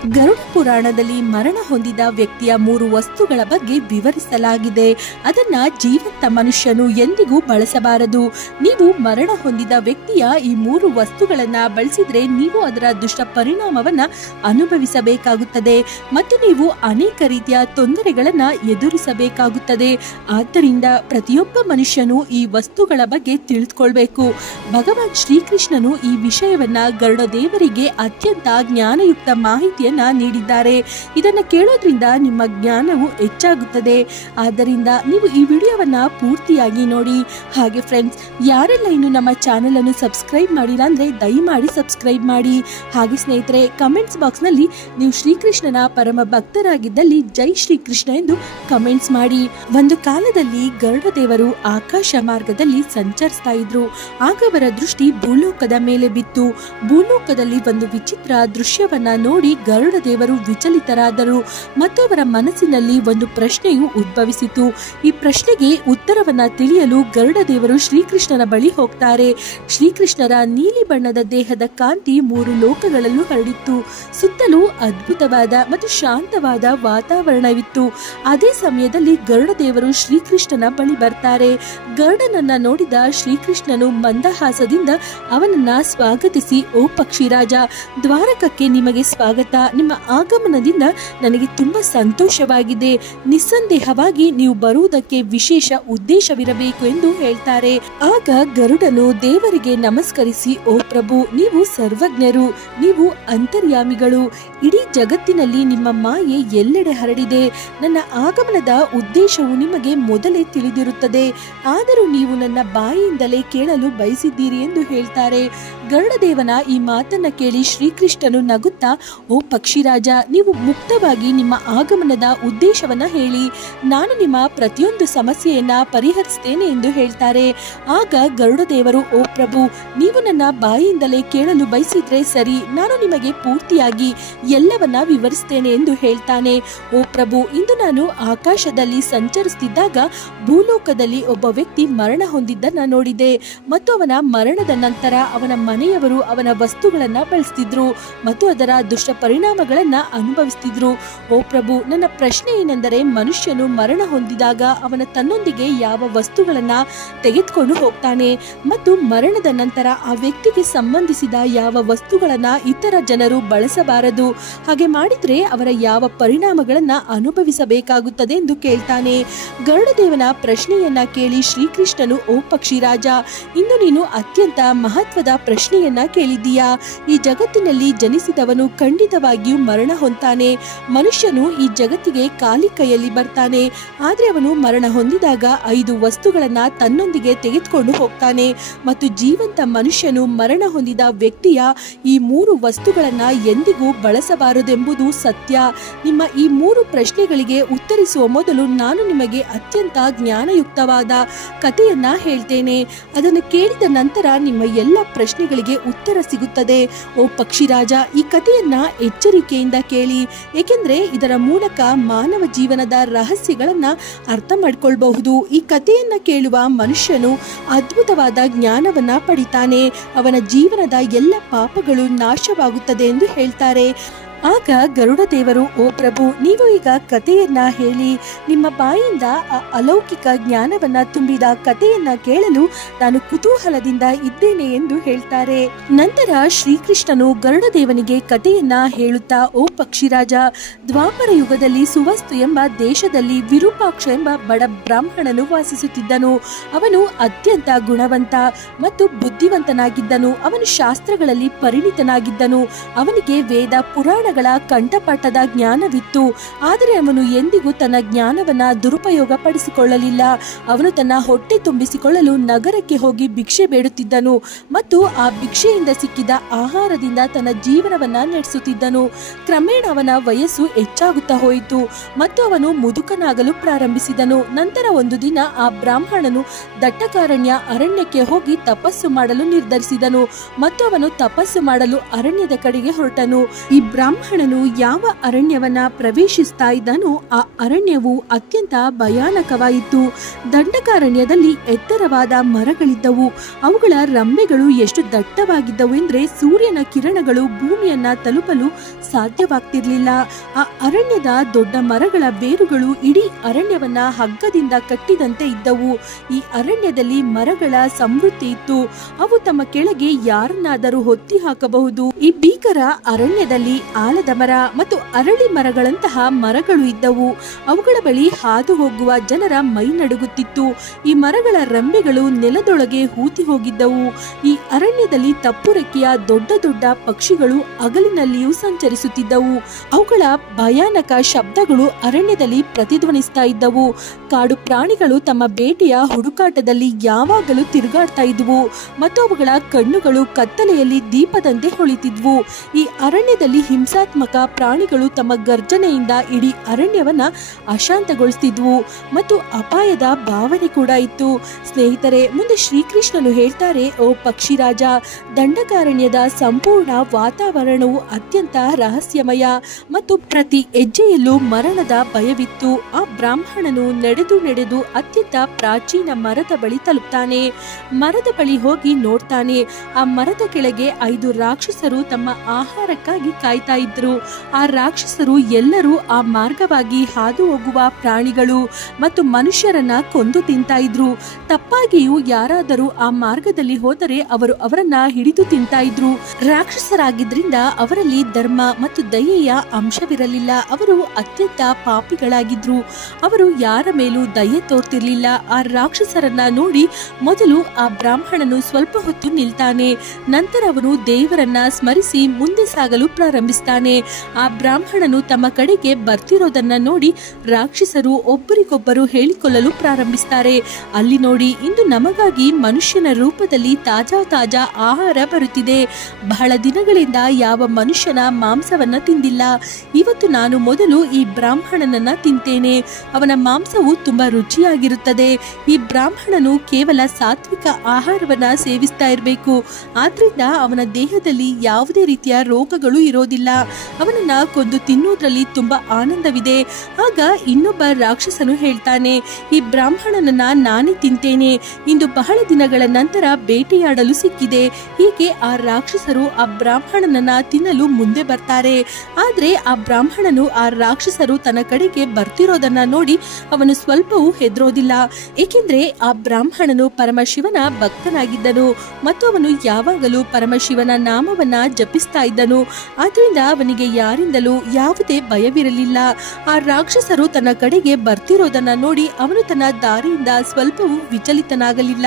ಗರುಡ ಪುರಾಣದಲ್ಲಿ ಮರಣ ಹೊಂದಿದ ವ್ಯಕ್ತಿಯ 3 ವಸ್ತುಗಳ ಬಗ್ಗೆ ವಿವರಿಸಲಾಗಿದೆ. ಅದನ್ನ ಜೀವಂತ ಮನುಷ್ಯನು ಎಂದಿಗೂ ಬಳಸಬಾರದು. ನೀವು ಮರಣ ಹೊಂದಿದ ವ್ಯಕ್ತಿಯ ಈ 3 ವಸ್ತುಗಳನ್ನ ಬಳಸಿದ್ರೆ ನೀವು ಅದರ ದುಷ್ಟ ಪರಿಣಾಮವನ್ನ ಅನುಭವಿಸಬೇಕಾಗುತ್ತದೆ ಮತ್ತು ನೀವು ಅನೇಕ ರೀತಿಯ ತೊಂದರೆಗಳನ್ನ ಎದುರಿಸಬೇಕಾಗುತ್ತದೆ. ಆದ್ದರಿಂದ ಪ್ರತಿಯೊಬ್ಬ ಮನುಷ್ಯನು ಈ ವಸ್ತುಗಳ ಬಗ್ಗೆ ತಿಳಿದುಕೊಳ್ಬೇಕು. ಭಗವಾನ್ ಶ್ರೀಕೃಷ್ಣನು ಈ ವಿಷಯವನ್ನ ಗರುಡ ದೇವರಿಗೆ ಅತ್ಯಂತ ಜ್ಞಾನಯುಕ್ತ ಮಾಹಿತಿಯನ್ನ ನೀಡಿದ್ದಾರೆ. ಇದನ್ನ ಕೇಳೋದ್ರಿಂದ ನಿಮ್ಮ ಜ್ಞಾನವು ಹೆಚ್ಚಾಗುತ್ತದೆ. ಆದ್ದರಿಂದ ನೀವು ಈ ವಿಡಿಯೋವನ್ನ ಪೂರ್ತಿಯಾಗಿ ನೋಡಿ. ಹಾಗೆ ಫ್ರೆಂಡ್ಸ್, ಯಾರೆಲ್ಲ ಇನ್ನು ನಮ್ಮ ಚಾನೆಲ್ ಅನ್ನು ಸಬ್ಸ್ಕ್ರೈಬ್ ಮಾಡಿಲ್ಲ ಅಂದ್ರೆ ದಯಮಾಡಿ ಸಬ್ಸ್ಕ್ರೈಬ್ ಮಾಡಿ. ಹಾಗೆ ಸ್ನೇಹಿತರೆ, ಕಮೆಂಟ್ಸ್ ಬಾಕ್ಸ್ ನಲ್ಲಿ ನೀವು ಶ್ರೀಕೃಷ್ಣನ ಪರಮ ಭಕ್ತರಾಗಿದ್ದಲ್ಲಿ ಜೈ ಶ್ರೀಕೃಷ್ಣ ಎಂದು ಕಮೆಂಟ್ಸ್ ಮಾಡಿ. ಒಂದು ಕಾಲದಲ್ಲಿ ಗರುಡ ದೇವರು ಆಕಾಶ ಮಾರ್ಗದಲ್ಲಿ ಸಂಚರಿಸ್ತಾ ಇದ್ರು. ಆಗ ಅವರ ದೃಷ್ಟಿ ಭೂಲೋಕದ ಮೇಲೆ ಬಿತ್ತು. ಭೂಲೋಕದಲ್ಲಿ ಒಂದು ವಿಚಿತ್ರ ದೃಶ್ಯವನ್ನ ನೋಡಿ ಗರುಡ ದೇವರು ವಿಚಲಿತರಾದರು ಮತ್ತು ಅವರ ಮನಸ್ಸಿನಲ್ಲಿ ಒಂದು ಪ್ರಶ್ನೆಯು ಉದ್ಭವಿಸಿತು. ಈ ಪ್ರಶ್ನೆಗೆ ಉತ್ತರವನ್ನ ತಿಳಿಯಲು ಗರುಡ ದೇವರು ಶ್ರೀಕೃಷ್ಣನ ಬಳಿ ಹೋಗ್ತಾರೆ. ಶ್ರೀಕೃಷ್ಣರ ನೀಲಿ ಬಣ್ಣದ ದೇಹದ ಕಾಂತಿ 3 ಲೋಕಗಳಲ್ಲೂ ಹರಡಿತ್ತು. ಸುತ್ತಲೂ ಅದ್ಭುತವಾದ ಮತ್ತು ಶಾಂತವಾದ ವಾತಾವರಣವಿತ್ತು. ಅದೇ ಸಮಯದಲ್ಲಿ ಗರುಡ ದೇವರು ಶ್ರೀಕೃಷ್ಣನ ಬಳಿ ಬರ್ತಾರೆ. ಗರುಡನನ್ನ ನೋಡಿದ ಶ್ರೀಕೃಷ್ಣನು ಮಂದಹಾಸದಿಂದ ಅವನನ್ನ ಸ್ವಾಗತಿಸಿ, ಓ ಪಕ್ಷಿರಾಜ, ದ್ವಾರಕಕ್ಕೆ ನಿಮಗೆ ಸ್ವಾಗತ. ನಿಮ್ಮ ಆಗಮನದಿಂದ ನನಗೆ ತುಂಬಾ ಸಂತೋಷವಾಗಿದೆ. ನಿಸ್ಸಂದೇಹವಾಗಿ ನೀವು ಬರುವುದಕ್ಕೆ ವಿಶೇಷ ಉದ್ದೇಶವಿರಬೇಕು ಎಂದು ಹೇಳ್ತಾರೆ. ಆಗ ಗರುಡನು ದೇವರಿಗೆ ನಮಸ್ಕರಿಸಿ, ಓ ಪ್ರಭು, ನೀವು ಸರ್ವಜ್ಞರು, ನೀವು ಅಂತರ್ಯಾಮಿಗಳು. ಇಡೀ ಜಗತ್ತಿನಲ್ಲಿ ನಿಮ್ಮ ಮಾಯೆ ಎಲ್ಲೆಡೆ ಹರಡಿದೆ. ನನ್ನ ಆಗಮನದ ಉದ್ದೇಶವು ನಿಮಗೆ ಮೊದಲೇ ತಿಳಿದಿರುತ್ತದೆ. ಆದರೂ ನೀವು ನನ್ನ ಬಾಯಿಯಿಂದಲೇ ಕೇಳಲು ಬಯಸಿದ್ದೀರಿ ಎಂದು ಹೇಳ್ತಾರೆ. ಗರುಡದೇವನ ಈ ಮಾತನ್ನ ಕೇಳಿ ಶ್ರೀಕೃಷ್ಣನು ನಗುತ್ತಾ, ಓ ಪಕ್ಷಿರಾಜ, ನೀವು ಮುಕ್ತವಾಗಿ ನಿಮ್ಮ ಆಗಮನದ ಉದ್ದೇಶವನ್ನ ಹೇಳಿ. ನಾನು ನಿಮ್ಮ ಪ್ರತಿಯೊಂದು ಸಮಸ್ಯೆಯನ್ನ ಪರಿಹರಿಸ್ತೇನೆ ಎಂದು ಹೇಳ್ತಾರೆ. ಆಗ ಗರುಡದೇವರು, ಓ ಪ್ರಭು, ನೀವು ನನ್ನ ಬಾಯಿಯಿಂದಲೇ ಕೇಳಲು ಬಯಸಿದ್ರೆ ಸರಿ, ನಾನು ನಿಮಗೆ ಪೂರ್ತಿಯಾಗಿ ಎಲ್ಲವನ್ನ ವಿವರಿಸ್ತೇನೆ ಎಂದು ಹೇಳ್ತಾನೆ. ಓ ಪ್ರಭು, ಇಂದು ನಾನು ಆಕಾಶದಲ್ಲಿ ಸಂಚರಿಸುತ್ತಿದ್ದಾಗ ಭೂಲೋಕದಲ್ಲಿ ಒಬ್ಬ ವ್ಯಕ್ತಿ ಮರಣ ಹೊಂದಿದ್ದನ್ನ ನೋಡಿದೆ ಮತ್ತು ಅವನ ಮರಣದ ನಂತರ ಅವನ ಮನೆಯವರು ಅವನ ವಸ್ತುಗಳನ್ನ ಬಳಸ್ತಿದ್ರು ಮತ್ತು ಅದರ ದುಷ್ಟ ಪರಿಣಾಮಗಳನ್ನ ಅನುಭವಿಸ್ತಿದ್ರು. ಓ ಪ್ರಭು, ನನ್ನ ಪ್ರಶ್ನೆ ಏನೆಂದರೆ, ಮನುಷ್ಯನು ಮರಣ ಹೊಂದಿದಾಗ ಅವನ ತನ್ನೊಂದಿಗೆ ಯಾವ ವಸ್ತುಗಳನ್ನ ತೆಗೆದುಕೊಂಡು ಹೋಗ್ತಾನೆ ಮತ್ತು ಮರಣದ ನಂತರ ಆ ವ್ಯಕ್ತಿಗೆ ಸಂಬಂಧಿಸಿದ ಯಾವ ವಸ್ತುಗಳನ್ನ ಇತರ ಜನರು ಬಳಸಬಾರದು. ಹಾಗೆ ಮಾಡಿದ್ರೆ ಅವರ ಯಾವ ಪರಿಣಾಮಗಳನ್ನ ಅನುಭವಿಸಬೇಕಾಗುತ್ತದೆ ಎಂದು ಕೇಳ್ತಾನೆ. ಗರುಡದೇವನ ಪ್ರಶ್ನೆಯನ್ನ ಕೇಳಿ ಶ್ರೀಕೃಷ್ಣನು, ಓ ಪಕ್ಷಿರಾಜ, ಇಂದು ನೀನು ಅತ್ಯಂತ ಮಹತ್ವದ ಪ್ರಶ್ನೆಯನ್ನ ಕೇಳಿದ್ದೀಯಾ. ಈ ಜಗತ್ತಿನಲ್ಲಿ ಜನಿಸಿದವನು ಖಂಡಿತವಾಗಿಯೂ ಮರಣ ಹೊಂತಾನೆ. ಮನುಷ್ಯನು ಈ ಜಗತ್ತಿಗೆ ಖಾಲಿ ಕೈಯಲ್ಲಿ ಬರ್ತಾನೆ. ಆದ್ರೆ ಅವನು ಮರಣ ಹೊಂದಿದಾಗ 5 ವಸ್ತುಗಳನ್ನ ತನ್ನೊಂದಿಗೆ ತೆಗೆದುಕೊಂಡು ಹೋಗ್ತಾನೆ ಮತ್ತು ಜೀವಂತ ಮನುಷ್ಯನು ಮರಣ ಹೊಂದಿದ ವ್ಯಕ್ತಿಯ ಈ 3 ವಸ್ತುಗಳನ್ನ ಎಂದಿಗೂ ಬಳಸಬಾರದೆಂಬುದು ಸತ್ಯ. ನಿಮ್ಮ ಈ 3 ಪ್ರಶ್ನೆಗಳಿಗೆ ಉತ್ತರಿಸುವ ಮೊದಲು ನಾನು ನಿಮಗೆ ಅತ್ಯಂತ ಜ್ಞಾನಯುಕ್ತವಾದ ಕಥೆಯನ್ನ ಹೇಳ್ತೇನೆ. ಅದನ್ನು ಕೇಳಿದ ನಂತರ ನಿಮ್ಮ ಎಲ್ಲ ಪ್ರಶ್ನೆಗಳಿಗೆ ಉತ್ತರ ಸಿಗುತ್ತದೆ. ಓ ಪಕ್ಷಿರಾಜ, ಈ ಕಥೆಯನ್ನ ಎಚ್ಚರಿಕೆಯಿಂದ ಕೇಳಿ, ಏಕೆಂದ್ರೆ ಇದರ ಮೂಲಕ ಮಾನವ ಜೀವನದ ರಹಸ್ಯಗಳನ್ನ ಅರ್ಥ ಮಾಡ್ಕೊಳ್ಬಹುದು. ಈ ಕಥೆಯನ್ನ ಕೇಳುವ ಮನುಷ್ಯನು ಅದ್ಭುತವಾದ ಜ್ಞಾನವನ್ನ ಪಡಿತಾನೆ. ಅವನ ಜೀವನದ ಎಲ್ಲ ಪಾಪಗಳು ನಾಶವಾಗುತ್ತದೆ ಎಂದು ಹೇಳ್ತಾರೆ. ಆಗ ಗರುಡ ದೇವರು, ಓ ಪ್ರಭು, ನೀವು ಈಗ ಕಥೆಯನ್ನ ಹೇಳಿ. ನಿಮ್ಮ ಬಾಯಿಂದ ಅಲೌಕಿಕ ಜ್ಞಾನವನ್ನ ತುಂಬಿದ ಕಥೆಯನ್ನ ಕೇಳಲು ನಾನು ಕುತೂಹಲದಿಂದ ಇದ್ದೇನೆ ಎಂದು ಹೇಳ್ತಾರೆ. ನಂತರ ಶ್ರೀಕೃಷ್ಣನು ಗರುಡ ದೇವನಿಗೆ ಕಥೆಯನ್ನ ಹೇಳುತ್ತಾ, ಓ ಪಕ್ಷಿರಾಜ, ದ್ವಾಪರ ಯುಗದಲ್ಲಿ ಸುವಸ್ತು ಎಂಬ ದೇಶದಲ್ಲಿ ವಿರೂಪಾಕ್ಷ ಎಂಬ ಬಡ ಬ್ರಾಹ್ಮಣನು ವಾಸಿಸುತ್ತಿದ್ದನು. ಅವನು ಅತ್ಯಂತ ಗುಣವಂತ ಮತ್ತು ಬುದ್ಧಿವಂತನಾಗಿದ್ದನು. ಅವನು ಶಾಸ್ತ್ರಗಳಲ್ಲಿ ಪರಿಣಿತನಾಗಿದ್ದನು. ಅವನಿಗೆ ವೇದ ಪುರಾಣ ಕಂಠಪಾಠದ ಜ್ಞಾನವಿತ್ತು. ಆದರೆ ಅವನು ಎಂದಿಗೂ ತನ್ನ ಜ್ಞಾನವನ್ನ ದುರುಪಯೋಗ ಪಡಿಸಿಕೊಳ್ಳಲಿಲ್ಲ. ಅವನು ತನ್ನ ಹೊಟ್ಟೆ ತುಂಬಿಸಿಕೊಳ್ಳಲು ನಗರಕ್ಕೆ ಹೋಗಿ ಭಿಕ್ಷೆ ಬೇಡುತ್ತಿದ್ದನು ಮತ್ತು ಆ ಭಿಕ್ಷೆಯಿಂದ ಸಿಕ್ಕಿದ ಆಹಾರದಿಂದ ತನ್ನ ಜೀವನವನ್ನ ನಡೆಸುತ್ತಿದ್ದನು. ಕ್ರಮೇಣ ಅವನ ವಯಸ್ಸು ಹೆಚ್ಚಾಗುತ್ತಾ ಹೋಯಿತು ಮತ್ತು ಅವನು ಮುದುಕನಾಗಲು ಪ್ರಾರಂಭಿಸಿದನು. ನಂತರ ಒಂದು ದಿನ ಆ ಬ್ರಾಹ್ಮಣನು ದಟ್ಟಕಾರಣ್ಯ ಅರಣ್ಯಕ್ಕೆ ಹೋಗಿ ತಪಸ್ಸು ಮಾಡಲು ನಿರ್ಧರಿಸಿದನು ಮತ್ತು ಅವನು ತಪಸ್ಸು ಮಾಡಲು ಅರಣ್ಯದ ಕಡೆಗೆ ಹೊರಟನು. ಈ ಬ್ರಾಹ್ಮಣ ಬ್ರಾಹ್ಮಣನು ಯಾವ ಅರಣ್ಯವನ್ನ ಪ್ರವೇಶಿಸ್ತಾ ಇದ್ದಾನೋ ಆ ಅರಣ್ಯವು ಅತ್ಯಂತ ಭಯಾನಕವಾಯಿತು. ದಂಡಕಾರಣ್ಯದಲ್ಲಿ ಎತ್ತರವಾದ ಮರಗಳಿದ್ದವು. ಅವುಗಳ ರೆಂಬೆಗಳು ಎಷ್ಟು ದಟ್ಟವಾಗಿದ್ದವು ಎಂದ್ರೆ ಸೂರ್ಯನ ಕಿರಣಗಳು ಭೂಮಿಯನ್ನ ತಲುಪಲು ಸಾಧ್ಯವಾಗ್ತಿರ್ಲಿಲ್ಲ. ಆ ಅರಣ್ಯದ ದೊಡ್ಡ ಮರಗಳ ಬೇರುಗಳು ಇಡೀ ಅರಣ್ಯವನ್ನ ಹಗ್ಗದಿಂದ ಕಟ್ಟಿದಂತೆ ಇದ್ದವು. ಈ ಅರಣ್ಯದಲ್ಲಿ ಮರಗಳ ಸಮೃದ್ಧಿ ಇತ್ತು. ಅವು ತಮ್ಮ ಕೆಳಗೆ ಯಾರನ್ನಾದರೂ ಹೊತ್ತಿ ಹಾಕಬಹುದು. ಈ ಭೀಕರ ಅರಣ್ಯದಲ್ಲಿ ಆಲದ ಮರ ಮತ್ತು ಅರಳಿ ಮರಗಳಂತಹ ಮರಗಳು ಇದ್ದವು. ಅವುಗಳ ಬಳಿ ಹಾದು ಹೋಗುವ ಜನರ ಮೈ ನಡುಗುತ್ತಿತ್ತು. ಈ ಮರಗಳ ರೆಂಬೆಗಳು ನೆಲದೊಳಗೆ ಹೂತಿ ಹೋಗಿದ್ದವು. ಈ ಅರಣ್ಯದಲ್ಲಿ ತಪ್ಪುರೆಕ್ಕೆಯ ದೊಡ್ಡ ದೊಡ್ಡ ಪಕ್ಷಿಗಳು ಹಗಲಿನಲ್ಲಿಯೂ ಸಂಚರಿಸುತ್ತಿದ್ದವು. ಅವುಗಳ ಭಯಾನಕ ಶಬ್ದಗಳು ಅರಣ್ಯದಲ್ಲಿ ಪ್ರತಿಧ್ವನಿಸ್ತಾ ಇದ್ದವು. ಕಾಡು ಪ್ರಾಣಿಗಳು ತಮ್ಮ ಬೇಟೆಯ ಹುಡುಕಾಟದಲ್ಲಿ ಯಾವಾಗಲೂ ತಿರುಗಾಡ್ತಾ ಇದ್ವು ಮತ್ತು ಅವುಗಳ ಕಣ್ಣುಗಳು ಕತ್ತಲೆಯಲ್ಲಿ ದೀಪದಂತೆ ಹೊಳಿತಿದ್ವು. ಈ ಅರಣ್ಯದಲ್ಲಿ ಹಿಂಸಾತ್ಮಕ ಪ್ರಾಣಿಗಳು ತಮ್ಮ ಗರ್ಜನೆಯಿಂದ ಇಡೀ ಅರಣ್ಯವನ್ನ ಅಶಾಂತಗೊಳಿಸ್ತಿದ್ವು ಮತ್ತು ಅಪಾಯದ ಭಾವನೆ ಕೂಡ ಇತ್ತು. ಸ್ನೇಹಿತರೆ, ಮುಂದೆ ಶ್ರೀಕೃಷ್ಣನು ಹೇಳ್ತಾರೆ, ಓ ಪಕ್ಷಿರಾಜ, ದಂಡಕಾರಣ್ಯದ ಸಂಪೂರ್ಣ ವಾತಾವರಣವು ಅತ್ಯಂತ ರಹಸ್ಯಮಯ ಮತ್ತು ಪ್ರತಿ ಹೆಜ್ಜೆಯಲ್ಲೂ ಮರಣದ ಭಯವಿತ್ತು. ಆ ಬ್ರಾಹ್ಮಣನು ನಡೆದು ಅತ್ಯಂತ ಪ್ರಾಚೀನ ಮರದ ಬಳಿ ತಲುಪ್ತಾನೆ. ಮರದ ಬಳಿ ಹೋಗಿ ನೋಡ್ತಾನೆ. ಆ ಮರದ ಕೆಳಗೆ 5 ರಾಕ್ಷಸರು ತಮ್ಮ ಆಹಾರಕ್ಕಾಗಿ ಕಾಯ್ತಾ ಇದ್ರು. ಆ ರಾಕ್ಷಸರು ಎಲ್ಲರೂ ಆ ಮಾರ್ಗವಾಗಿ ಹಾದು ಹೋಗುವ ಪ್ರಾಣಿಗಳು ಮತ್ತು ಮನುಷ್ಯರನ್ನ ಕೊಂದು ತಿಂತಾ ಇದ್ರು. ತಪ್ಪಾಗಿಯೂ ಯಾರಾದರೂ ಆ ಮಾರ್ಗದಲ್ಲಿ ಹೋದರೆ ಅವರನ್ನ ಹಿಡಿದು ತಿಂತಾ ಇದ್ರು. ರಾಕ್ಷಸರಾಗಿದ್ರಿಂದ ಅವರಲ್ಲಿ ಧರ್ಮ ಮತ್ತು ದಯೆಯ ಅಂಶವಿರಲಿಲ್ಲ. ಅವರು ಅತ್ಯಂತ ಪಾಪಿಗಳಾಗಿದ್ರು. ಅವರು ಯಾರ ಮೇಲೂ ದಯೆ ತೋರ್ತಿರ್ಲಿಲ್ಲ. ಆ ರಾಕ್ಷಸರನ್ನ ನೋಡಿ ಮೊದಲು ಆ ಬ್ರಾಹ್ಮಣನು ಸ್ವಲ್ಪ ಹೊತ್ತು ನಿಲ್ತಾನೆ. ನಂತರ ಅವನು ದೇವರನ್ನ ಸ್ಮರಿಸಿ ಮುಂದೆ ಸಾಗಲು ಪ್ರಾರಂಭಿಸ್ತಾನೆ. ಆ ಬ್ರಾಹ್ಮಣನು ತಮ್ಮ ಕಡೆಗೆ ಬರ್ತಿರೋದನ್ನ ನೋಡಿ ರಾಕ್ಷಸರು ಒಬ್ಬರಿಗೊಬ್ಬರು ಹೇಳಿಕೊಳ್ಳಲು ಪ್ರಾರಂಭಿಸ್ತಾರೆ. ಅಲ್ಲಿ ನೋಡಿ, ಇಂದು ನಮಗಾಗಿ ಮನುಷ್ಯನ ರೂಪದಲ್ಲಿ ತಾಜಾ ಆಹಾರ ಬರುತ್ತಿದೆ. ಬಹಳ ದಿನಗಳಿಂದ ಯಾವ ಮನುಷ್ಯನ ಮಾಂಸವನ್ನ ತಿಂದಿಲ್ಲ. ಇವತ್ತು ನಾನು ಮೊದಲು ಈ ಬ್ರಾಹ್ಮಣನನ್ನ ತಿಂತೇನೆ. ಅವನ ಮಾಂಸವು ತುಂಬಾ ರುಚಿಯಾಗಿರುತ್ತದೆ. ಈ ಬ್ರಾಹ್ಮಣನು ಕೇವಲ ಸಾತ್ವಿಕ ಆಹಾರವನ್ನ ಸೇವಿಸ್ತಾ ಇರಬೇಕು. ಆದ್ರಿಂದ ಅವನ ದೇಹದಲ್ಲಿ ಯಾವುದೇ ರೀತಿಯ ರೋಗಗಳು ಇರೋದಿಲ್ಲ. ಅವನನ್ನ ಕೊಂದು ತಿನ್ನುವುದರಲ್ಲಿ ತುಂಬಾ ಆನಂದವಿದೆ. ಆಗ ಇನ್ನೊಬ್ಬ ರಾಕ್ಷಸನು ಹೇಳ್ತಾನೆ, ಈ ಬ್ರಾಹ್ಮಣನನ್ನ ನಾನೇ ತಿಂತೇನೆ. ಇಂದು ಬಹಳ ದಿನಗಳ ನಂತರ ಬೇಟೆಯಾಡಲು ಸಿಕ್ಕಿದೆ. ಹೀಗೆ ಆ ರಾಕ್ಷಸರು ಆ ಬ್ರಾಹ್ಮಣನನ್ನ ತಿನ್ನಲು ಮುಂದೆ ಬರ್ತಾರೆ. ಆದ್ರೆ ಆ ಬ್ರಾಹ್ಮಣನು ಆ ರಾಕ್ಷಸರು ತನ್ನ ಕಡೆಗೆ ಬರ್ತಿರೋದನ್ನ ನೋಡಿ ಅವನು ಸ್ವಲ್ಪವೂ ಹೆದರೋದಿಲ್ಲ. ಏಕೆಂದ್ರೆ ಆ ಬ್ರಾಹ್ಮಣನು ಪರಮಶಿವನ ಭಕ್ತನಾಗಿದ್ದನು ಮತ್ತು ಅವನು ಯಾವಾಗಲೂ ಪರಮಶಿವನ ನಾಮವನ್ನ ಜಪಿಸ್ತಾ ಇದ್ದನು. ಆದ್ರಿಂದ ಅವನಿಗೆ ಯಾರಿಂದಲೂ ಯಾವುದೇ ಭಯವಿರಲಿಲ್ಲ. ಆ ರಾಕ್ಷಸರು ತನ್ನ ಕಡೆಗೆ ಬರ್ತಿರೋದನ್ನ ನೋಡಿ ಅವನು ತನ್ನ ದಾರಿಯಿಂದ ಸ್ವಲ್ಪವೂ ವಿಚಲಿತನಾಗಲಿಲ್ಲ.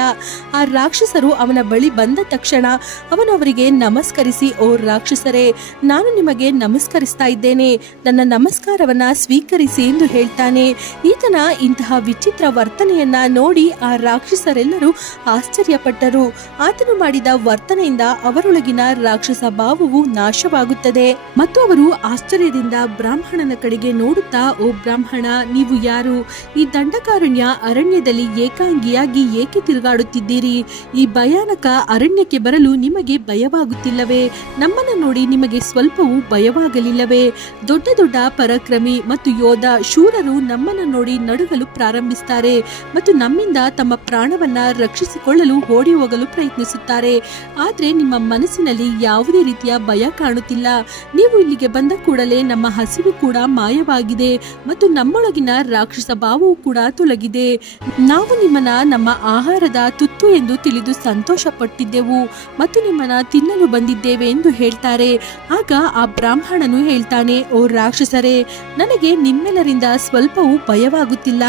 ಆ ರಾಕ್ಷಸರು ಅವನ ಬಳಿ ಬಂದ ತಕ್ಷಣ ಅವನು ಅವರಿಗೆ ನಮಸ್ಕರಿಸಿ, ಓ ರಾಕ್ಷಸರೇ, ನಾನು ನಿಮಗೆ ನಮಸ್ಕರಿಸ್ತಾ ಇದ್ದೇನೆ. ನನ್ನ ನಮಸ್ಕಾರವನ್ನ ಸ್ವೀಕರಿಸಿ ಎಂದು ಹೇಳ್ತಾನೆ. ಈತನ ಇಂತಹ ವಿಚಿತ್ರ ವರ್ತನೆಯನ್ನ ನೋಡಿ ಆ ರಾಕ್ಷಸರೆಲ್ಲರೂ ಆಶ್ಚರ್ಯಪಟ್ಟರು. ಆತನು ಮಾಡಿದ ವರ್ತನೆಯಿಂದ ಅವರೊಳಗಿನ ರಾಕ್ಷಸ ಭಾವವು ನಾಶವಾಗುತ್ತದೆ ಮತ್ತು ಅವರು ಆಶ್ಚರ್ಯದಿಂದ ಬ್ರಾಹ್ಮಣನ ಕಡೆಗೆ ನೋಡುತ್ತಾ, ಓ ಬ್ರಾಹ್ಮಣ, ನೀವು ಯಾರು? ಈ ದಂಡಕಾರಣ್ಯ ಅರಣ್ಯದಲ್ಲಿ ಏಕಾಂಗಿಯಾಗಿ ಏಕೆ ತಿರುಗಾಡುತ್ತಿದ್ದೀರಿ? ಈ ಭಯಾನಕ ಅರಣ್ಯಕ್ಕೆ ಬರಲು ನಿಮಗೆ ಭಯವಾಗುತ್ತಿಲ್ಲವೇ? ನಮ್ಮನ್ನು ನೋಡಿ ನಿಮಗೆ ಸ್ವಲ್ಪವೂ ಭಯವಾಗಲಿಲ್ಲವೇ? ದೊಡ್ಡ ದೊಡ್ಡ ಪರಾಕ್ರಮಿ ಮತ್ತು ಯೋಧ ಶೂರರು ನಮ್ಮನ್ನು ನೋಡಿ ನಡುಗಲು ಪ್ರಾರಂಭಿಸುತ್ತಾರೆ ಮತ್ತು ನಮ್ಮಿಂದ ತಮ್ಮ ಪ್ರಾಣವನ್ನ ರಕ್ಷಿಸಿಕೊಳ್ಳಲು ಓಡಿ ಹೋಗಲು ಪ್ರಯತ್ನಿಸುತ್ತಾರೆ. ಆದ್ರೆ ನಿಮ್ಮ ಮನಸ್ಸಿನಲ್ಲಿ ಯಾವುದೇ ರೀತಿಯ ಭಯ ಕಾಣುತ್ತಿಲ್ಲ. ನೀವು ಇಲ್ಲಿಗೆ ಬಂದ ಕೂಡಲೇ ನಮ್ಮ ಹಸಿವು ಕೂಡ ಮಾಯವಾಗಿದೆ ಮತ್ತು ನಮ್ಮೊಳಗಿನ ರಾಕ್ಷಸ ಭಾವವು ಕೂಡ ತೊಲಗಿದೆ. ನಾವು ನಿಮ್ಮನ್ನ ನಮ್ಮ ಆಹಾರದ ತುತ್ತು ಎಂದು ತಿಳಿದು ಸಂತೋಷ ಪಟ್ಟಿದ್ದೆವು ಮತ್ತು ನಿಮ್ಮನ್ನ ತಿನ್ನಲು ಬಂದಿದ್ದೇವೆ ಎಂದು ಹೇಳ್ತಾರೆ. ಆಗ ಆ ಬ್ರಾಹ್ಮಣನು ಹೇಳ್ತಾನೆ, ಓ ರಾಕ್ಷಸರೇ, ನನಗೆ ನಿಮ್ಮೆಲ್ಲರಿಂದ ಸ್ವಲ್ಪವೂ ಭಯವಾಗುತ್ತಿಲ್ಲ.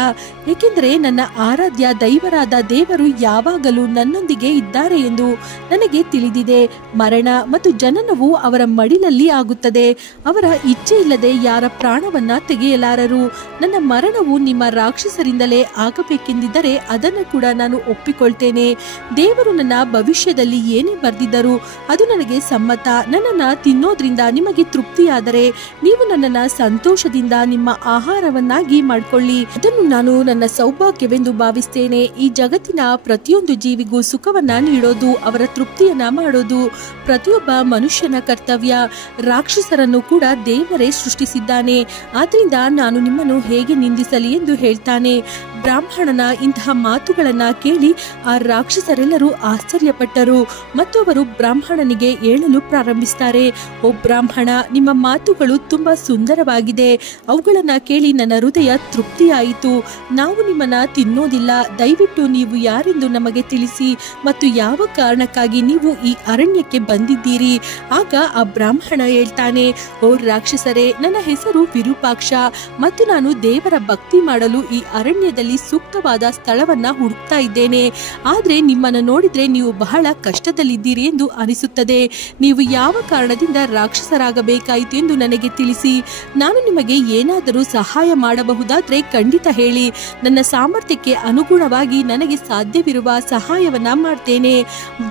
ಏಕೆಂದರೆ ನನ್ನ ಆರಾಧ್ಯ ದೈವರಾದ ದೇವರು ಯಾವಾಗಲೂ ನನ್ನೊಂದಿಗೆ ಇದ್ದಾರೆ ಎಂದು ನನಗೆ ತಿಳಿದಿದೆ. ಮರಣ ಮತ್ತು ಜನನವು ಅವರ ಮಡಿಲಲ್ಲಿ ಆಗುತ್ತದೆ. ಅವರ ಇಚ್ಛೆ ಇಲ್ಲದೆ ಯಾರ ಪ್ರಾಣವನ್ನ ತೆಗೆಯಲಾರರು. ನನ್ನ ಮರಣವು ನಿಮ್ಮ ರಾಕ್ಷಸರಿಂದಲೇ ಆಗಬೇಕೆಂದಿದ್ದರೆ ಅದನ್ನು ಕೂಡ ನಾನು ಒಪ್ಪಿಕೊಳ್ತೇನೆ. ದೇವರು ನನ್ನ ಭವಿಷ್ಯದಲ್ಲಿ ಏನೇ ಬರೆದಿದ್ದರು ಅದು ನನಗೆ ಸಮ್ಮತ. ನನ್ನನ್ನ ತಿನ್ನೋದ್ರಿಂದ ನಿಮಗೆ ತೃಪ್ತಿಯಾದರೆ ನೀವು ನನ್ನನ್ನ ಸಂತೋಷದಿಂದ ನಿಮ್ಮ ಆಹಾರವನ್ನಾಗಿ ಮಾಡಿಕೊಳ್ಳಿ. ಅದನ್ನು ನಾನು ನನ್ನ ಸೌಭಾಗ್ಯವೆಂದು ಭಾವಿಸ್ತೇನೆ. ಈ ಜಗತ್ತಿನ ಪ್ರತಿಯೊಂದು ಜೀವಿಗೂ ಸುಖವನ್ನ ನೀಡೋದು, ಅವರ ತೃಪ್ತಿಯನ್ನ ಮಾಡೋದು ಪ್ರತಿಯೊಬ್ಬ ಮನುಷ್ಯನ ಕರ್ತವ್ಯ. ರಾಕ್ಷಸ ರಾಕ್ಷಸರನ್ನು ಕೂಡ ದೇವರೇ ಸೃಷ್ಟಿಸಿದ್ದಾನೆ. ಆದ್ರಿಂದ ನಾನು ನಿಮ್ಮನ್ನು ಹೇಗೆ ನಿಂದಿಸಲಿ ಎಂದು ಹೇಳ್ತಾನೆ. ಬ್ರಾಹ್ಮಣನ ಇಂತಹ ಮಾತುಗಳನ್ನ ಕೇಳಿ ಆ ರಾಕ್ಷಸರೆಲ್ಲರೂ ಆಶ್ಚರ್ಯಪಟ್ಟರು ಮತ್ತು ಅವರು ಬ್ರಾಹ್ಮಣನಿಗೆ ಹೇಳಲು ಪ್ರಾರಂಭಿಸ್ತಾರೆ. ಓ ಬ್ರಾಹ್ಮಣ, ನಿಮ್ಮ ಮಾತುಗಳು ತುಂಬಾ ಸುಂದರವಾಗಿದೆ. ಅವುಗಳನ್ನ ಕೇಳಿ ನನ್ನ ಹೃದಯ ತೃಪ್ತಿಯಾಯಿತು. ನಾವು ನಿಮ್ಮನ್ನ ತಿನ್ನೋದಿಲ್ಲ. ದಯವಿಟ್ಟು ನೀವು ಯಾರೆಂದು ನಮಗೆ ತಿಳಿಸಿ ಮತ್ತು ಯಾವ ಕಾರಣಕ್ಕಾಗಿ ನೀವು ಈ ಅರಣ್ಯಕ್ಕೆ ಬಂದಿದ್ದೀರಿ. ಆಗ ಆ ಬ್ರಾಹ್ಮಣ ಹೇಳ್ತಾನೆ, ಓ ರಾಕ್ಷಸರೇ, ನನ್ನ ಹೆಸರು ವಿರೂಪಾಕ್ಷ ಮತ್ತು ನಾನು ದೇವರ ಭಕ್ತಿ ಮಾಡಲು ಈ ಅರಣ್ಯದಲ್ಲಿ ಸೂಕ್ತವಾದ ಸ್ಥಳವನ್ನ ಹುಡುಕ್ತಾ ಇದ್ದೇನೆ. ಆದ್ರೆ ನಿಮ್ಮನ್ನು ನೋಡಿದ್ರೆ ನೀವು ಬಹಳ ಕಷ್ಟದಲ್ಲಿದ್ದೀರಿ ಎಂದು ಅನಿಸುತ್ತದೆ. ನೀವು ಯಾವ ಕಾರಣದಿಂದ ರಾಕ್ಷಸರಾಗಬೇಕಾಯಿತು ಎಂದು ನನಗೆ ತಿಳಿಸಿ. ನಾನು ನಿಮಗೆ ಏನಾದರೂ ಸಹಾಯ ಮಾಡಬಹುದಾದ್ರೆ ಖಂಡಿತ ಹೇಳಿ. ನನ್ನ ಸಾಮರ್ಥ್ಯಕ್ಕೆ ಅನುಗುಣವಾಗಿ ನನಗೆ ಸಾಧ್ಯವಿರುವ ಸಹಾಯವನ್ನ ಮಾಡ್ತೇನೆ.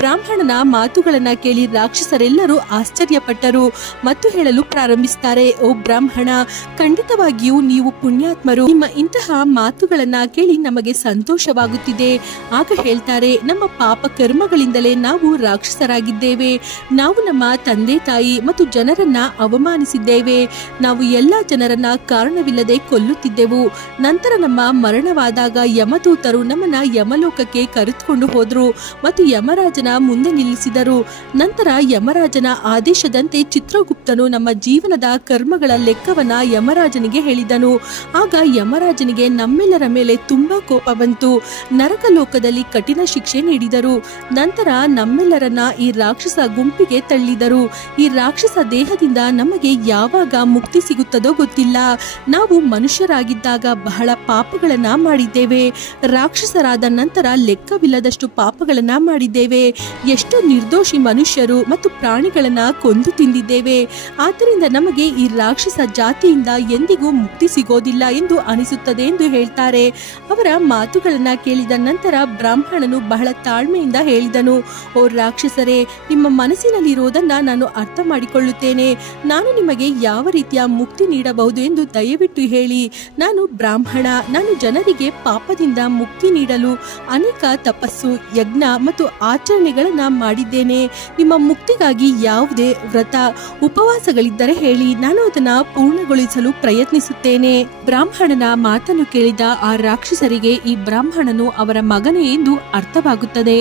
ಬ್ರಾಹ್ಮಣನ ಮಾತುಗಳನ್ನ ಕೇಳಿ ರಾಕ್ಷಸರೆಲ್ಲರೂ ಆಶ್ಚರ್ಯಪಟ್ಟರು ಮತ್ತು ಹೇಳಲು ಪ್ರಾರಂಭಿಸ್ತಾರೆ, ಓ ಬ್ರಾಹ್ಮಣ, ಖಂಡಿತವಾಗಿಯೂ ನೀವು ಪುಣ್ಯಾತ್ಮರು. ನಿಮ್ಮ ಇಂತಹ ಮಾತುಗಳನ್ನ ಕೇಳಿ ನಮಗೆ ಸಂತೋಷವಾಗುತ್ತಿದೆ. ಆಗ ಹೇಳ್ತಾರೆ, ನಮ್ಮ ಪಾಪ ಕರ್ಮಗಳಿಂದಲೇ ನಾವು ರಾಕ್ಷಸರಾಗಿದ್ದೇವೆ. ನಾವು ನಮ್ಮ ತಂದೆ ತಾಯಿ ಮತ್ತು ಜನರನ್ನ ಅವಮಾನಿಸಿದ್ದೇವೆ. ನಾವು ಎಲ್ಲಾ ಜನರನ್ನ ಕಾರಣವಿಲ್ಲದೆ ಕೊಲ್ಲುತ್ತಿದ್ದೆವು. ನಂತರ ನಮ್ಮ ಮರಣವಾದಾಗ ಯಮದೂತರು ನಮ್ಮನ್ನ ಯಮಲೋಕಕ್ಕೆ ಕರೆದುಕೊಂಡು ಹೋದ್ರು ಮತ್ತು ಯಮರಾಜನ ಮುಂದೆ ನಿಲ್ಲಿಸಿದರು. ನಂತರ ಯಮರಾಜನ ಆದೇಶದಂತೆ ಚಿತ್ರಗುಪ್ತನು ನಮ್ಮ ಜೀವನದ ಕರ್ಮಗಳ ಲೆಕ್ಕವನ್ನ ಯಮರಾಜನಿಗೆ ಹೇಳಿದನು. ಆಗ ಯಮರಾಜನಿಗೆ ನಮ್ಮೆಲ್ಲರ ಮೇಲೆ ತುಂಬಾ ಕೋಪ ಬಂತು. ನರಕ ಲೋಕದಲ್ಲಿ ಕಠಿಣ ಶಿಕ್ಷೆ ನೀಡಿದರು. ನಂತರ ನಮ್ಮೆಲ್ಲರನ್ನ ಈ ರಾಕ್ಷಸ ಗುಂಪಿಗೆ ತಳ್ಳಿದರು. ಈ ರಾಕ್ಷಸ ದೇಹದಿಂದ ನಮಗೆ ಯಾವಾಗ ಮುಕ್ತಿ ಸಿಗುತ್ತದೋ ಗೊತ್ತಿಲ್ಲ. ನಾವು ಮನುಷ್ಯರಾಗಿದ್ದಾಗ ಬಹಳ ಪಾಪಗಳನ್ನ ಮಾಡಿದ್ದೇವೆ. ರಾಕ್ಷಸರಾದ ನಂತರ ಲೆಕ್ಕವಿಲ್ಲದಷ್ಟು ಪಾಪಗಳನ್ನ ಮಾಡಿದ್ದೇವೆ. ಎಷ್ಟು ನಿರ್ದೋಷಿ ಮನುಷ್ಯರು ಮತ್ತು ಪ್ರಾಣಿಗಳನ್ನ ಕೊಂದು ತಿಂದಿದ್ದೇವೆ. ಆದ್ದರಿಂದ ನಮಗೆ ಈ ರಾಕ್ಷಸ ಜಾತಿಯಿಂದ ಎಂದಿಗೂ ಮುಕ್ತಿ ಸಿಗೋದಿಲ್ಲ ಎಂದು ಅನಿಸುತ್ತದೆ ಎಂದು ಹೇಳ್ತಾರೆ. ಅವರ ಮಾತುಗಳನ್ನ ಕೇಳಿದ ನಂತರ ಬ್ರಾಹ್ಮಣನು ಬಹಳ ತಾಳ್ಮೆಯಿಂದ ಹೇಳಿದನು, ಓ ರಾಕ್ಷಸರೇ, ನಿಮ್ಮ ಮನಸ್ಸಿನಲ್ಲಿರುವುದನ್ನ ನಾನು ಅರ್ಥ ಮಾಡಿಕೊಳ್ಳುತ್ತೇನೆ. ನಾನು ನಿಮಗೆ ಯಾವ ರೀತಿಯ ಮುಕ್ತಿ ನೀಡಬಹುದು ಎಂದು ದಯವಿಟ್ಟು ಹೇಳಿ. ನಾನು ಬ್ರಾಹ್ಮಣ. ನಾನು ಜನರಿಗೆ ಪಾಪದಿಂದ ಮುಕ್ತಿ ನೀಡಲು ಅನೇಕ ತಪಸ್ಸು, ಯಜ್ಞ ಮತ್ತು ಆಚರಣೆಗಳನ್ನ ಮಾಡಿದ್ದೇನೆ. ನಿಮ್ಮ ಮುಕ್ತಿಗಾಗಿ ಯಾವುದೇ ವ್ರತ, ಉಪವಾಸಗಳಿದ್ದರೆ ಹೇಳಿ, ನಾನು ಅದನ್ನ ಪೂರ್ಣಗೊಳಿಸಲು ಪ್ರಯತ್ನಿಸುತ್ತೇನೆ. ಬ್ರಾಹ್ಮಣನ ಮಾತನ್ನು ಕೇಳಿದ ಆ ರಾಕ್ಷಸರಿಗೆ ಈ ಬ್ರಾಹ್ಮಣನು ಅವರ ಮಗನೇ ಎಂದು ಅರ್ಥವಾಗುತ್ತದೆ.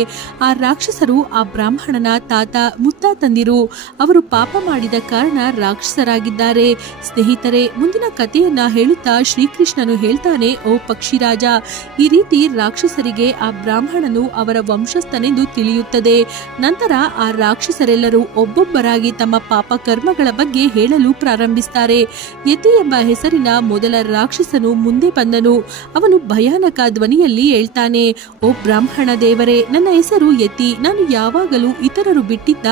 ಆ ರಾಕ್ಷಸರು ಆ ಬ್ರಾಹ್ಮಣನ ತಾತ ಮುತ್ತಾತಂದಿರು. ಅವರು ಪಾಪ ಮಾಡಿದ ಕಾರಣ ರಾಕ್ಷಸರಾಗಿದ್ದಾರೆ. ಸ್ನೇಹಿತರೆ, ಮುಂದಿನ ಕಥೆಯನ್ನ ಹೇಳುತ್ತಾ ಶ್ರೀಕೃಷ್ಣನು ಹೇಳ್ತಾನೆ, ಓ ಪಕ್ಷಿರಾಜ, ಈ ರೀತಿ ರಾಕ್ಷಸರಿಗೆ ಆ ಬ್ರಾಹ್ಮಣನು ಅವರ ವಂಶಸ್ಥನೆಂದು ತಿಳಿಯುತ್ತದೆ. ನಂತರ ಆ ರಾಕ್ಷಸರೆಲ್ಲರೂ ಒಬ್ಬೊಬ್ಬರಾಗಿ ತಮ್ಮ ಪಾಪ ಕರ್ಮಗಳ ಬಗ್ಗೆ ಹೇಳಲು ಪ್ರಾರಂಭಿಸ್ತಾರೆ. ಯತಿ ಎಂಬ ಹೆಸರಿನ ಮೊದಲ ರಾಕ್ಷಸನು ಮುಂದೆ ಬಂದನು. ಅವನು ಭಯಾನಕ ಧ್ವನಿಯಲ್ಲಿ ಹೇಳ್ತಾನೆ, ಓ ಬ್ರಾಹ್ಮಣ ದೇವರೇ, ನನ್ನ ಹೆಸರು ಯತಿ. ನಾನು ಯಾವಾಗಲೂ ಇತರರು ಬಿಟ್ಟಿದ್ದ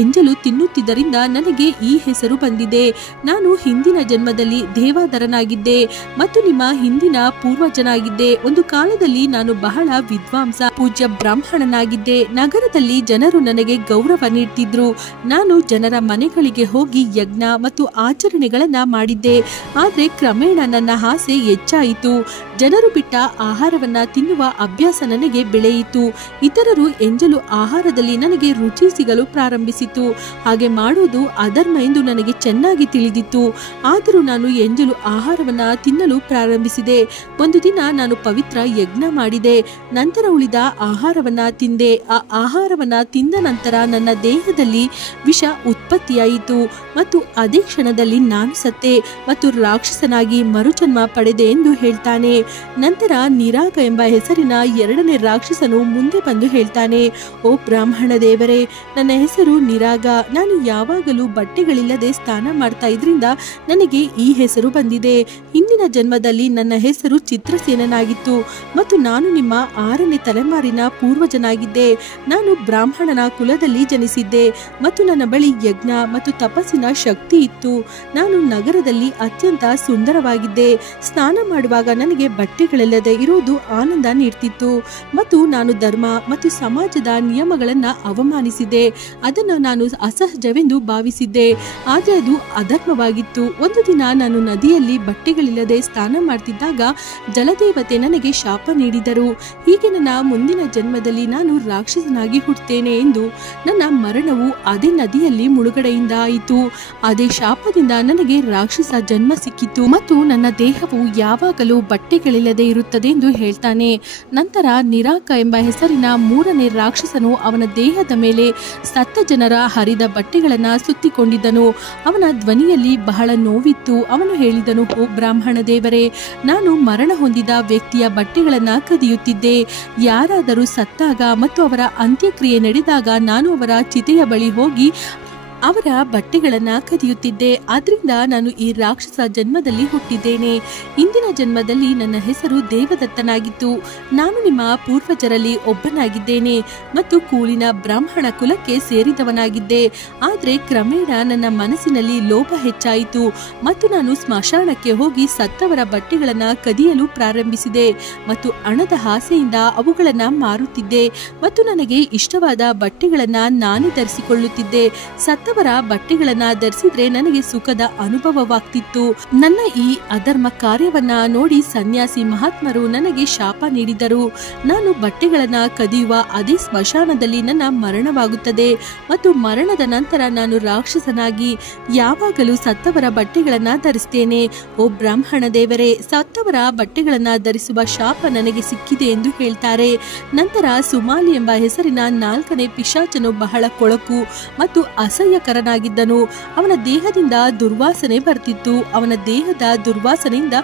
ಎಂಜಲು ತಿನ್ನುತ್ತಿದ್ದರಿಂದ ನನಗೆ ಈ ಹೆಸರು ಬಂದಿದೆ. ನಾನು ಹಿಂದಿನ ಜನ್ಮದಲ್ಲಿ ದೇವಾದರನಾಗಿದ್ದೆ ಮತ್ತು ನಿಮ್ಮ ಹಿಂದಿನ ಪೂರ್ವಜನಾಗಿದ್ದೆ. ಒಂದು ಕಾಲದಲ್ಲಿ ನಾನು ಬಹಳ ವಿದ್ವಾಂಸ, ಪೂಜ್ಯ ಬ್ರಾಹ್ಮಣನಾಗಿದ್ದೆ. ನಗರದಲ್ಲಿ ಜನರು ನನಗೆ ಗೌರವ ನೀಡ್ತಿದ್ರು. ನಾನು ಜನರ ಮನೆಗಳಿಗೆ ಹೋಗಿ ಯಜ್ಞ ಮತ್ತು ಆಚರಣೆಗಳನ್ನ ಮಾಡಿದ್ದೆ. ಆದ್ರೆ ಕ್ರಮೇಣ ನನ್ನ ಆಸೆ ಹೆಚ್ಚಾಯಿತು. ಜನರು ಬಿಟ್ಟ ಆಹಾರವನ್ನ ತಿನ್ನುವ ಅಭ್ಯಾಸ ನನಗೆ ಬೆಳೆಯಿತು. ಇತರರು ಎಂಜಲು ಆಹಾರದಲ್ಲಿ ನನಗೆ ರುಚಿ ಸಿಗಲು ಪ್ರಾರಂಭಿಸಿತು. ಹಾಗೆ ಮಾಡುವುದು ಅಧರ್ಮ ಎಂದು ನನಗೆ ಚೆನ್ನಾಗಿ ತಿಳಿದಿತ್ತು. ಆದರೂ ನಾನು ಎಂಜಲು ಆಹಾರವನ್ನ ತಿನ್ನಲು ಪ್ರಾರಂಭಿಸಿದೆ. ಒಂದು ದಿನ ನಾನು ಪವಿತ್ರ ಯಜ್ಞ ಮಾಡಿದೆ. ನಂತರ ಉಳಿದ ಆಹಾರವನ್ನ ತಿಂದೆ. ಆ ಆಹಾರವನ್ನ ತಿಂದ ನಂತರ ನನ್ನ ದೇಹದಲ್ಲಿ ವಿಷ ಉತ್ಪತ್ತಿಯಾಯಿತು ಮತ್ತು ಅದೇ ಕ್ಷಣದಲ್ಲಿ ನಾನು ಸತ್ತೆ ಮತ್ತು ರಾಕ್ಷಸನಾಗಿ ಮರುಜನ್ಮ ಪಡೆದೆ ಎಂದು ಹೇಳ್ತಾನೆ. ನಂತರ ನಿರಾಗ ಎಂಬ ಹೆಸರಿನ ಎರಡನೇ ರಾಕ್ಷಸನು ಮುಂದೆ ಬಂದು ಹೇಳ್ತಾನೆ, ಓ ಬ್ರಾಹ್ಮಣ ದೇವರೇ, ನನ್ನ ಹೆಸರು ನಿರಾಗ. ನಾನು ಯಾವಾಗಲೂ ಬಟ್ಟೆಗಳಿಲ್ಲದೆ ಸ್ನಾನ ಮಾಡ್ತಾ ಇದ್ರಿಂದ ನನಗೆ ಈ ಹೆಸರು ಬಂದಿದೆ. ಹಿಂದಿನ ಜನ್ಮದಲ್ಲಿ ನನ್ನ ಹೆಸರು ಚಿತ್ರಸೇನನಾಗಿತ್ತು ಮತ್ತು ನಾನು ನಿಮ್ಮ 6ನೇ ತಲೆಮಾರಿನ ಪೂರ್ವಜನಾಗಿದ್ದೆ. ನಾನು ಬ್ರಾಹ್ಮಣನ ಕುಲದಲ್ಲಿ ಜನಿಸಿದ್ದೆ ಮತ್ತು ನನ್ನ ಬಳಿ ಯಜ್ಞ ಮತ್ತು ತಪಸ್ಸಿನ ಶಕ್ತಿ ಇತ್ತು. ನಾನು ನಗರದಲ್ಲಿ ಅತ್ಯಂತ ಸುಂದರವಾಗಿದ್ದೆ. ಸ್ನಾನ ಮಾಡುವಾಗ ನನಗೆ ಬಟ್ಟೆಗಳು ಬಟ್ಟೆಗಳಿಲ್ಲದೆ ಇರುವುದು ಆನಂದ ನೀಡ್ತಿತ್ತು ಮತ್ತು ನಾನು ಧರ್ಮ ಮತ್ತು ಸಮಾಜದ ನಿಯಮಗಳನ್ನ ಅವಮಾನಿಸಿದೆ. ಅದನ್ನು ನಾನು ಅಸಹಜವೆಂದು ಭಾವಿಸಿದ್ದೆ, ಆದರೆ ಅದು ಅಧರ್ಮವಾಗಿತ್ತು. ಒಂದು ದಿನ ನಾನು ನದಿಯಲ್ಲಿ ಬಟ್ಟೆಗಳಿಲ್ಲದೆ ಸ್ನಾನ ಮಾಡ್ತಿದ್ದಾಗ ಜಲದೇವತೆ ನನಗೆ ಶಾಪ ನೀಡಿದರು. ಹೀಗೆ ನನ್ನ ಮುಂದಿನ ಜನ್ಮದಲ್ಲಿ ನಾನು ರಾಕ್ಷಸನಾಗಿ ಹುಟ್ಟುತ್ತೇನೆ ಎಂದು. ನನ್ನ ಮರಣವು ಅದೇ ನದಿಯಲ್ಲಿ ಮುಳುಗಡೆಯಿಂದ ಆಯಿತು. ಅದೇ ಶಾಪದಿಂದ ನನಗೆ ರಾಕ್ಷಸ ಜನ್ಮ ಸಿಕ್ಕಿತು ಮತ್ತು ನನ್ನ ದೇಹವು ಯಾವಾಗಲೂ ಬಟ್ಟೆಗಳಿಲ್ಲದೆ ಇರುತ್ತದೆ ಎಂದು ಹೇಳ್ತಾನೆ. ನಂತರ ನಿರಾಕ ಎಂಬ ಹೆಸರಿನ ಮೂರನೇ ರಾಕ್ಷಸನು ಅವನ ದೇಹದ ಮೇಲೆ ಸತ್ತ ಜನರ ಹರಿದ ಬಟ್ಟೆಗಳನ್ನ ಸುತ್ತಿಕೊಂಡಿದ್ದನು. ಅವನ ಧ್ವನಿಯಲ್ಲಿ ಬಹಳ ನೋವಿತ್ತು. ಅವನು ಹೇಳಿದನು, ಓ ಬ್ರಾಹ್ಮಣ ದೇವರೇ, ನಾನು ಮರಣ ಹೊಂದಿದ ವ್ಯಕ್ತಿಯ ಬಟ್ಟೆಗಳನ್ನ ಕದಿಯುತ್ತಿದ್ದೆ. ಯಾರಾದರೂ ಸತ್ತಾಗ ಮತ್ತು ಅವರ ಅಂತ್ಯಕ್ರಿಯೆ ನಡೆದಾಗ ನಾನು ಅವರ ಚಿತೆಯ ಬಳಿ ಹೋಗಿ ಅವರ ಬಟ್ಟೆಗಳನ್ನ ಕದಿಯುತ್ತಿದ್ದೆ. ಆದ್ರಿಂದ ನಾನು ಈ ರಾಕ್ಷಸ ಜನ್ಮದಲ್ಲಿ ಹುಟ್ಟಿದ್ದೇನೆ. ಇಂದಿನ ಜನ್ಮದಲ್ಲಿ ನನ್ನ ಹೆಸರು ದೇವದತ್ತನಾಗಿತ್ತು. ನಾನು ನಿಮ್ಮ ಪೂರ್ವಜರಲ್ಲಿ ಒಬ್ಬನಾಗಿದ್ದೇನೆ ಮತ್ತು ಕೂಲಿನ ಬ್ರಾಹ್ಮಣ ಕುಲಕ್ಕೆ ಸೇರಿದವನಾಗಿದ್ದೆ. ಆದ್ರೆ ಕ್ರಮೇಣ ನನ್ನ ಮನಸ್ಸಿನಲ್ಲಿ ಲೋಭ ಹೆಚ್ಚಾಯಿತು ಮತ್ತು ನಾನು ಸ್ಮಶಾನಕ್ಕೆ ಹೋಗಿ ಸತ್ತವರ ಬಟ್ಟೆಗಳನ್ನ ಕದಿಯಲು ಪ್ರಾರಂಭಿಸಿದೆ ಮತ್ತು ಹಣದ ಆಸೆಯಿಂದ ಅವುಗಳನ್ನ ಮಾರುತ್ತಿದ್ದೆ ಮತ್ತು ನನಗೆ ಇಷ್ಟವಾದ ಬಟ್ಟೆಗಳನ್ನ ನಾನೇ ಧರಿಸಿಕೊಳ್ಳುತ್ತಿದ್ದೆ. ಸತ್ತವರ ಬಟ್ಟೆಗಳನ್ನ ಧರಿಸಿದ್ರೆ ನನಗೆ ಸುಖದ ಅನುಭವವಾಗ್ತಿತ್ತು. ನನ್ನ ಈ ಅಧರ್ಮ ಕಾರ್ಯವನ್ನ ನೋಡಿ ಸನ್ಯಾಸಿ ಮಹಾತ್ಮರು ನನಗೆ ಶಾಪ ನೀಡಿದರು. ನಾನು ಬಟ್ಟೆಗಳನ್ನ ಕದಿಯುವ ಅದೇ ಸ್ಮಶಾನದಲ್ಲಿ ನನ್ನ ಮರಣವಾಗುತ್ತದೆ ಮತ್ತು ಮರಣದ ನಂತರ ನಾನು ರಾಕ್ಷಸನಾಗಿ ಯಾವಾಗಲೂ ಸತ್ತವರ ಬಟ್ಟೆಗಳನ್ನ ಧರಿಸ್ತೇನೆ. ಓ ಬ್ರಾಹ್ಮಣ ದೇವರೇ, ಸತ್ತವರ ಬಟ್ಟೆಗಳನ್ನ ಧರಿಸುವ ಶಾಪ ನನಗೆ ಸಿಕ್ಕಿದೆ ಎಂದು ಹೇಳ್ತಾರೆ. ನಂತರ ಸುಮಾಲಿ ಎಂಬ ಹೆಸರಿನ ನಾಲ್ಕನೇ ಪಿಶಾಚನು ಬಹಳ ಕೊಳಕು ಮತ್ತು ಅಸಹ್ಯಕರನಾಗಿದ್ದನು. ಅವನ ದೇಹದಿಂದ ದುರ್ವಾಸನೆ ಬರ್ತಿತ್ತು. ಅವನ ದೇಹದ ದುರ್ವಾಸನೆಯಿಂದ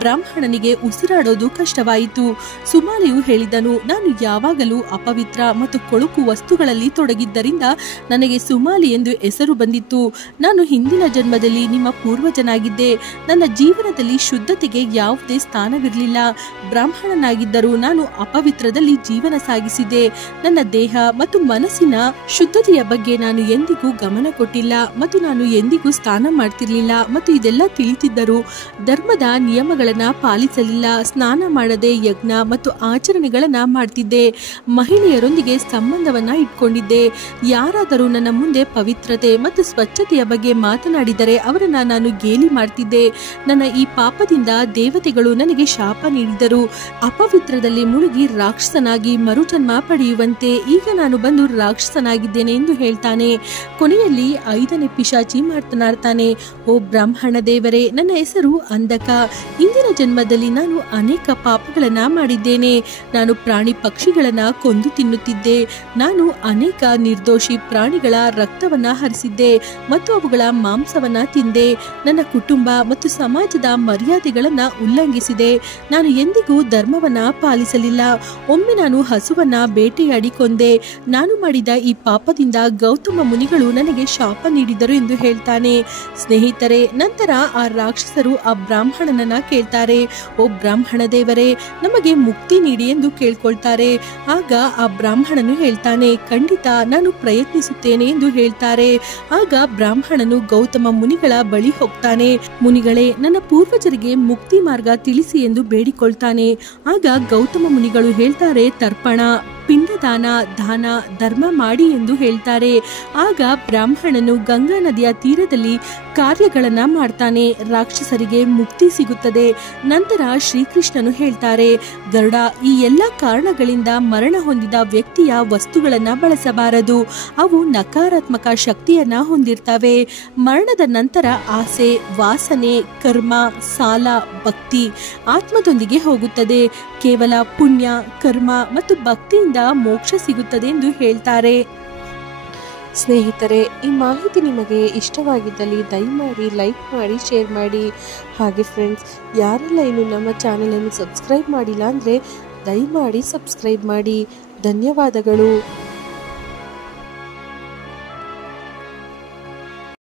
ಬ್ರಾಹ್ಮಣನಿಗೆ ಉಸಿರಾಡೋದು ಕಷ್ಟವಾಯಿತು. ಸುಮಾಲಿಯು ಹೇಳಿದನು, ನಾನು ಯಾವಾಗಲೂ ಅಪವಿತ್ರ ಮತ್ತು ಕೊಳಕು ವಸ್ತುಗಳಲ್ಲಿ ತೊಡಗಿದ್ದರಿಂದ ನನಗೆ ಸುಮಾಲಿ ಎಂದು ಹೆಸರು ಬಂದಿತ್ತು. ನಾನು ಹಿಂದಿನ ಜನ್ಮದಲ್ಲಿ ನಿಮ್ಮ ಪೂರ್ವಜನಾಗಿದ್ದೆ. ನನ್ನ ಜೀವನದಲ್ಲಿ ಶುದ್ಧತೆಗೆ ಯಾವುದೇ ಸ್ಥಾನವಿರಲಿಲ್ಲ. ಬ್ರಾಹ್ಮಣನಾಗಿದ್ದರೂ ನಾನು ಅಪವಿತ್ರದಲ್ಲಿ ಜೀವನ ಸಾಗಿಸಿದೆ. ನನ್ನ ದೇಹ ಮತ್ತು ಮನಸ್ಸಿನ ಶುದ್ಧತೆಯ ಬಗ್ಗೆ ನಾನು ಎಂದಿಗೂ ಗಮನ ಕೊಟ್ಟಿಲ್ಲ ಮತ್ತು ನಾನು ಎಂದಿಗೂ ಸ್ನಾನ ಮಾಡ್ತಿರ್ಲಿಲ್ಲ ಮತ್ತು ಇದೆಲ್ಲ ತಿಳಿತಿದ್ದರೂ ಧರ್ಮದ ನಿಯಮಗಳನ್ನ ಪಾಲಿಸಲಿಲ್ಲ. ಸ್ನಾನ ಮಾಡದೆ ಯಜ್ಞ ಮತ್ತು ಆಚರಣೆಗಳನ್ನ ಮಾಡ್ತಿದ್ದೆ. ಮಹಿಳೆಯರೊಂದಿಗೆ ಸಂಬಂಧವನ್ನ ಇಟ್ಕೊಂಡಿದ್ದೆ. ಯಾರಾದರೂ ನನ್ನ ಮುಂದೆ ಪವಿತ್ರತೆ ಮತ್ತು ಸ್ವಚ್ಛತೆಯ ಬಗ್ಗೆ ಮಾತನಾಡಿದರೆ ಅವರನ್ನ ನಾನು ಗೇಲಿ ಮಾಡ್ತಿದ್ದೆ. ನನ್ನ ಈ ಪಾಪದಿಂದ ದೇವತೆಗಳು ನನಗೆ ಶಾಪ ನೀಡಿದರು. ಅಪವಿತ್ರದಲ್ಲಿ ಮುಳುಗಿ ರಾಕ್ಷಸನಾಗಿ ಮರುಜನ್ಮ ಪಡೆಯುವಂತೆ ಈಗ ನಾನು ಬಂದು ರಾಕ್ಷಸನಾಗಿದ್ದೇನೆ ಎಂದು ಹೇಳ್ತಾನೆ. ಕೊನೆಯಲ್ಲಿ ಐದನೇ ಪಿಶಾಚಿ ಮಾತನಾಡ್ತಾನೆ, ಓ ಬ್ರಾಹ್ಮಣ ದೇವರೇ, ನನ್ನ ಹೆಸರು ಅಂಧಕ. ಇಂದಿನ ಜನ್ಮದಲ್ಲಿ ನಾನು ಅನೇಕ ಪಾಪಗಳನ್ನ ಮಾಡಿದ್ದೇನೆ. ನಾನು ಪ್ರಾಣಿ ಪಕ್ಷಿಗಳನ್ನ ಕೊಂದು ತಿನ್ನುತ್ತಿದ್ದೆ. ನಾನು ಅನೇಕ ನಿರ್ದೋಷಿ ಪ್ರಾಣಿಗಳ ರಕ್ತವನ್ನ ಹರಿಸಿದ್ದೆ ಮತ್ತು ಅವುಗಳ ಮಾಂಸವನ್ನ ತಿಂದೆ. ನನ್ನ ಕುಟುಂಬ ಮತ್ತು ಸಮಾಜದ ಮರ್ಯಾದೆಗಳನ್ನ ಉಲ್ಲಂಘಿಸಿದೆ. ನಾನು ಎಂದಿಗೂ ಧರ್ಮವನ್ನ ಪಾಲಿಸಲಿಲ್ಲ. ಒಮ್ಮೆ ನಾನು ಹಸುವನ್ನ ಬೇಟೆಯಾಡಿ ಕೊಂದೆ. ನಾನು ಮಾಡಿದ ಈ ಪಾಪದಿಂದ ಗೌತಮ ಮುನಿಗಳು ನನಗೆ ಶಾಪ ನೀಡಿದರು ಎಂದು ಹೇಳ್ತಾನೆ. ಸ್ನೇಹಿತರೆ, ನಂತರ ಆ ರಾಕ್ಷಸರು ಆ ಬ್ರಾಹ್ಮಣನನ್ನ ಕೇಳ್ತಾರೆ, ಓ ಬ್ರಾಹ್ಮಣ ದೇವರೇ, ನಮಗೆ ಮುಕ್ತಿ ನೀಡಿ ಎಂದು ಕೇಳ್ಕೊಳ್ತಾರೆ. ಆಗ ಆ ಬ್ರಾಹ್ಮಣನು ಹೇಳ್ತಾನೆ, ಖಂಡಿತ ನಾನು ಪ್ರಯತ್ನಿಸುತ್ತೇನೆ ಎಂದು ಹೇಳ್ತಾರೆ. ಆಗ ಬ್ರಾಹ್ಮಣನು ಗೌತಮ ಮುನಿಗಳ ಬಳಿ ಹೋಗ್ತಾನೆ. ಮುನಿಗಳೇ, ನನ್ನ ಪೂರ್ವಜರಿಗೆ ಮುಕ್ತಿ ಮಾರ್ಗ ತಿಳಿಸಿ ಎಂದು ಬೇಡಿಕೊಳ್ತಾನೆ. ಆಗ ಗೌತಮ ಮುನಿಗಳು ಹೇಳ್ತಾರೆ, ತರ್ಪಣ, ಪಿಂಡದಾನ, ದಾನ, ಧರ್ಮ ಮಾಡಿ ಎಂದು ಹೇಳ್ತಾರೆ. ಆಗ ಬ್ರಾಹ್ಮಣನು ಗಂಗಾ ನದಿಯ ತೀರದಲ್ಲಿ ಕಾರ್ಯಗಳನ್ನ ಮಾಡ್ತಾನೆ. ರಾಕ್ಷಸರಿಗೆ ಮುಕ್ತಿ ಸಿಗುತ್ತದೆ. ನಂತರ ಶ್ರೀಕೃಷ್ಣನು ಹೇಳ್ತಾರೆ, ಗರುಡ, ಈ ಎಲ್ಲ ಕಾರಣಗಳಿಂದ ಮರಣ ಹೊಂದಿದ ವ್ಯಕ್ತಿಯ ವಸ್ತುಗಳನ್ನ ಬಳಸಬಾರದು. ಅವು ನಕಾರಾತ್ಮಕ ಶಕ್ತಿಯನ್ನ ಹೊಂದಿರ್ತವೆ. ಮರಣದ ನಂತರ ಆಸೆ, ವಾಸನೆ, ಕರ್ಮ, ಸಾಲ, ಭಕ್ತಿ ಆತ್ಮದೊಂದಿಗೆ ಹೋಗುತ್ತದೆ. ಕೇವಲ ಪುಣ್ಯ, ಕರ್ಮ ಮತ್ತು ಭಕ್ತಿಯಿಂದ ಮೋಕ್ಷ ಸಿಗುತ್ತದೆ ಎಂದು ಹೇಳ್ತಾರೆ. ಸ್ನೇಹಿತರೆ, ಈ ಮಾಹಿತಿ ನಿಮಗೆ ಇಷ್ಟವಾಗಿದ್ದಲ್ಲಿ ದಯಮಾಡಿ ಲೈಕ್ ಮಾಡಿ, ಶೇರ್ ಮಾಡಿ. ಹಾಗೆ ಫ್ರೆಂಡ್ಸ್, ಯಾರೆಲ್ಲ ಇನ್ನು ನಮ್ಮ ಚಾನಲನ್ನು ಸಬ್ಸ್ಕ್ರೈಬ್ ಮಾಡಿಲ್ಲ ಅಂದರೆ ದಯಮಾಡಿ ಸಬ್ಸ್ಕ್ರೈಬ್ ಮಾಡಿ. ಧನ್ಯವಾದಗಳು.